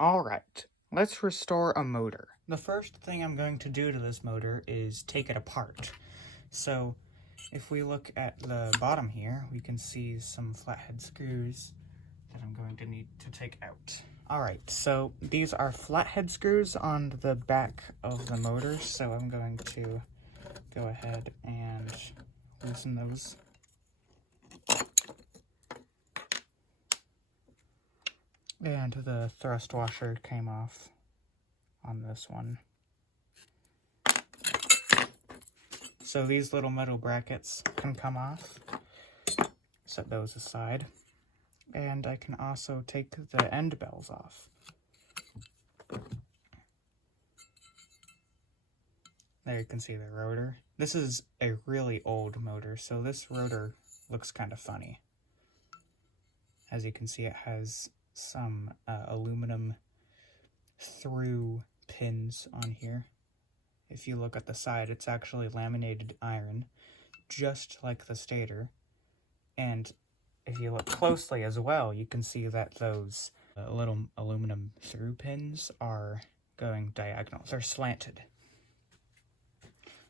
Alright, let's restore a motor. The first thing I'm going to do to this motor is take it apart. So if we look at the bottom here, we can see some flathead screws that I'm going to need to take out. Alright, so these are flathead screws on the back of the motor, so I'm going to go ahead and loosen those. And the thrust washer came off on this one. So these little metal brackets can come off. Set those aside. And I can also take the end bells off. There you can see the rotor. This is a really old motor, so this rotor looks kind of funny. As you can see, it has some aluminum through pins on here. If you look at the side, it's actually laminated iron, just like the stator. And if you look closely as well, you can see that those little aluminum through pins are going diagonal. They're slanted.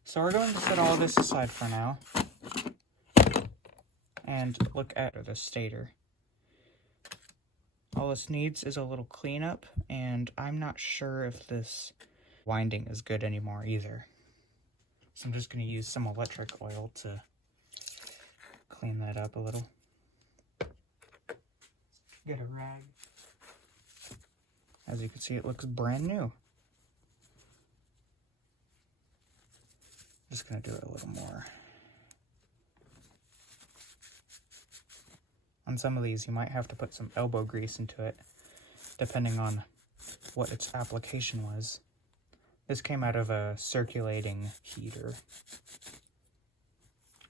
So we're going to set all of this aside for now and look at the stator. All this needs is a little cleanup, and I'm not sure if this winding is good anymore either. So I'm just going to use some electric oil to clean that up a little. Get a rag. As you can see, it looks brand new. Just going to do it a little more. On some of these, you might have to put some elbow grease into it, depending on what its application was. This came out of a circulating heater,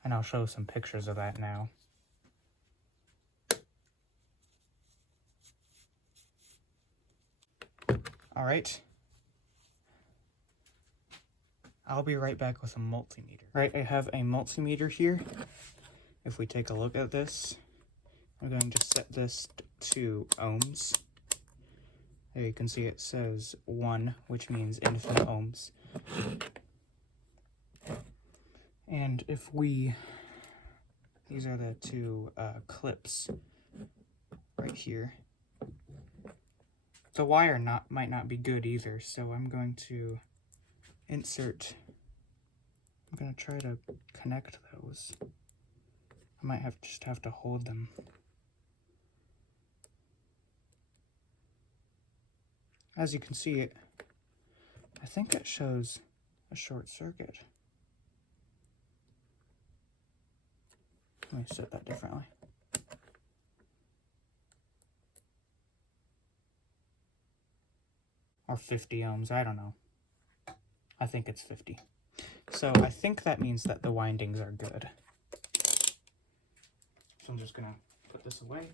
and I'll show some pictures of that now. Alright, I'll be right back with a multimeter. Right, I have a multimeter here. If we take a look at this, I'm going to set this to ohms. There you can see it says 1, which means infinite ohms. And if we, these are the two clips right here. The wire might not be good either, so I'm going to I'm going to try to connect those. I might just have to hold them. As you can see, I think it shows a short circuit. Let me set that differently. Or 50 ohms, I don't know. I think it's 50. So I think that means that the windings are good. So I'm just gonna put this away.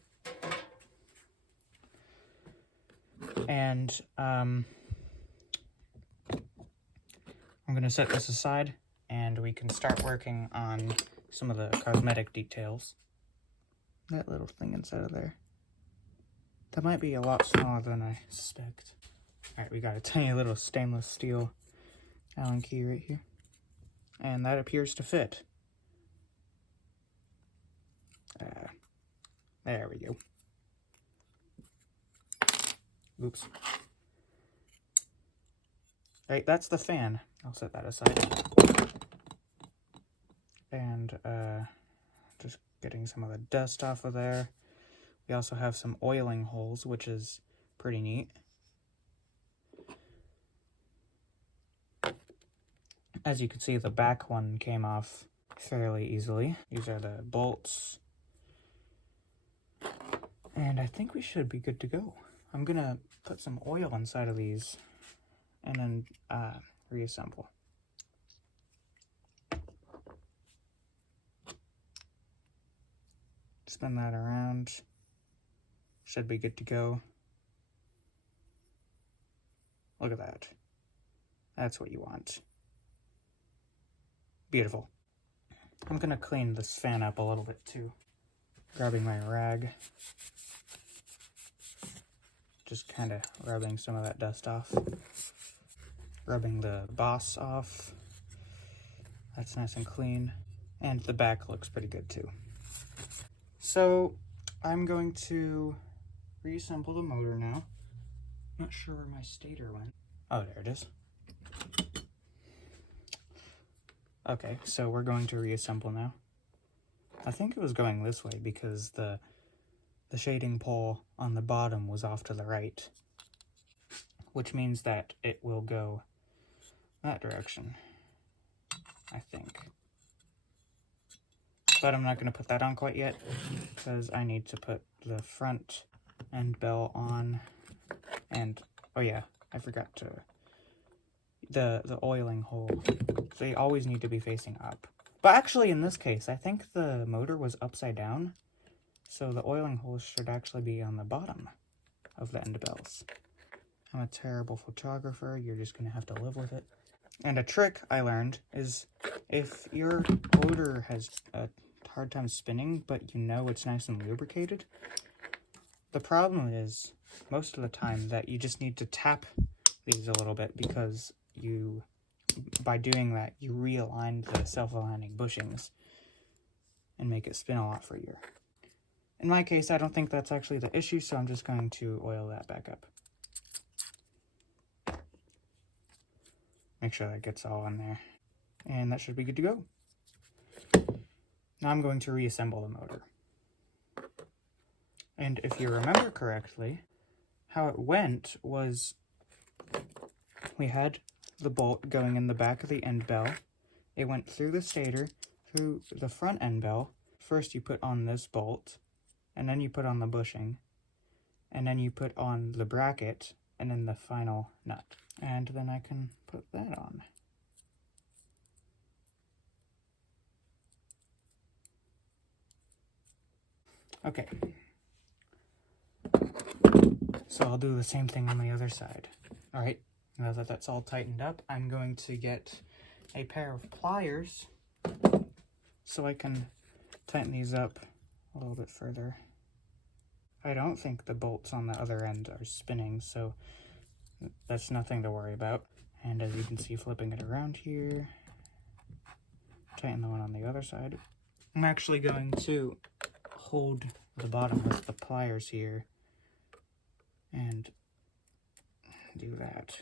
And I'm gonna set this aside, and we can start working on some of the cosmetic details. That little thing inside of there. That might be a lot smaller than I suspect. Alright, we got a tiny little stainless steel Allen key right here. And that appears to fit. There we go. Oops. Alright, that's the fan. I'll set that aside. And just getting some of the dust off of there. We also have some oiling holes, which is pretty neat. As you can see, the back one came off fairly easily. These are the bolts. And I think we should be good to go. I'm gonna put some oil inside of these and then reassemble. Spin that around. Should be good to go. Look at that. That's what you want. Beautiful. I'm gonna clean this fan up a little bit too. Grabbing my rag. just kind of rubbing some of that dust off. Rubbing the boss off. That's nice and clean. And the back looks pretty good too. So I'm going to reassemble the motor now. Not sure where my stator went. Oh, there it is. Okay, so we're going to reassemble now. I think it was going this way because the shading pole on the bottom was off to the right, which means that it will go that direction, I think. But I'm not going to put that on quite yet because I need to put the front end bell on. And, oh yeah, I forgot to, the oiling hole, they always need to be facing up. But actually in this case, I think the motor was upside down, so the oiling hole should actually be on the bottom of the end bells. I'm a terrible photographer, you're just going to have to live with it. And a trick I learned is if your motor has a hard time spinning, but you know it's nice and lubricated, the problem is most of the time that you just need to tap these a little bit because by doing that, you realign the self-aligning bushings and make it spin a lot freer. In my case, I don't think that's actually the issue, so I'm just going to oil that back up. Make sure that gets all on there. And that should be good to go. Now I'm going to reassemble the motor. And if you remember correctly, how it went was we had the bolt going in the back of the end bell. It went through the stator, through the front end bell. First you put on this bolt, and then you put on the bushing, and then you put on the bracket, and then the final nut. And then I can put that on. Okay. So I'll do the same thing on the other side. Alright, now that that's all tightened up, I'm going to get a pair of pliers so I can tighten these up a little bit further. I don't think the bolts on the other end are spinning, so that's nothing to worry about. And as you can see, flipping it around here, tighten the one on the other side. I'm actually going to hold the bottom with the pliers here and do that.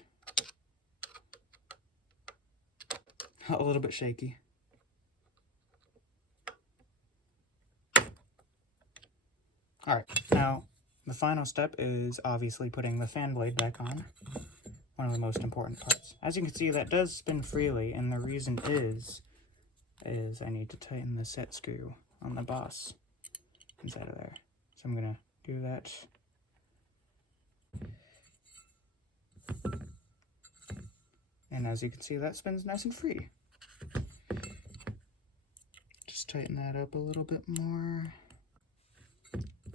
A little bit shaky. Alright, now the final step is obviously putting the fan blade back on. One of the most important parts. As you can see, that does spin freely, and the reason is I need to tighten the set screw on the boss inside of there. So I'm gonna do that. And as you can see, that spins nice and free. Just tighten that up a little bit more.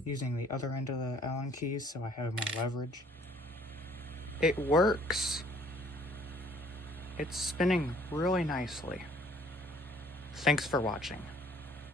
Using the other end of the Allen keys so I have more leverage. It works. It's spinning really nicely. Thanks for watching.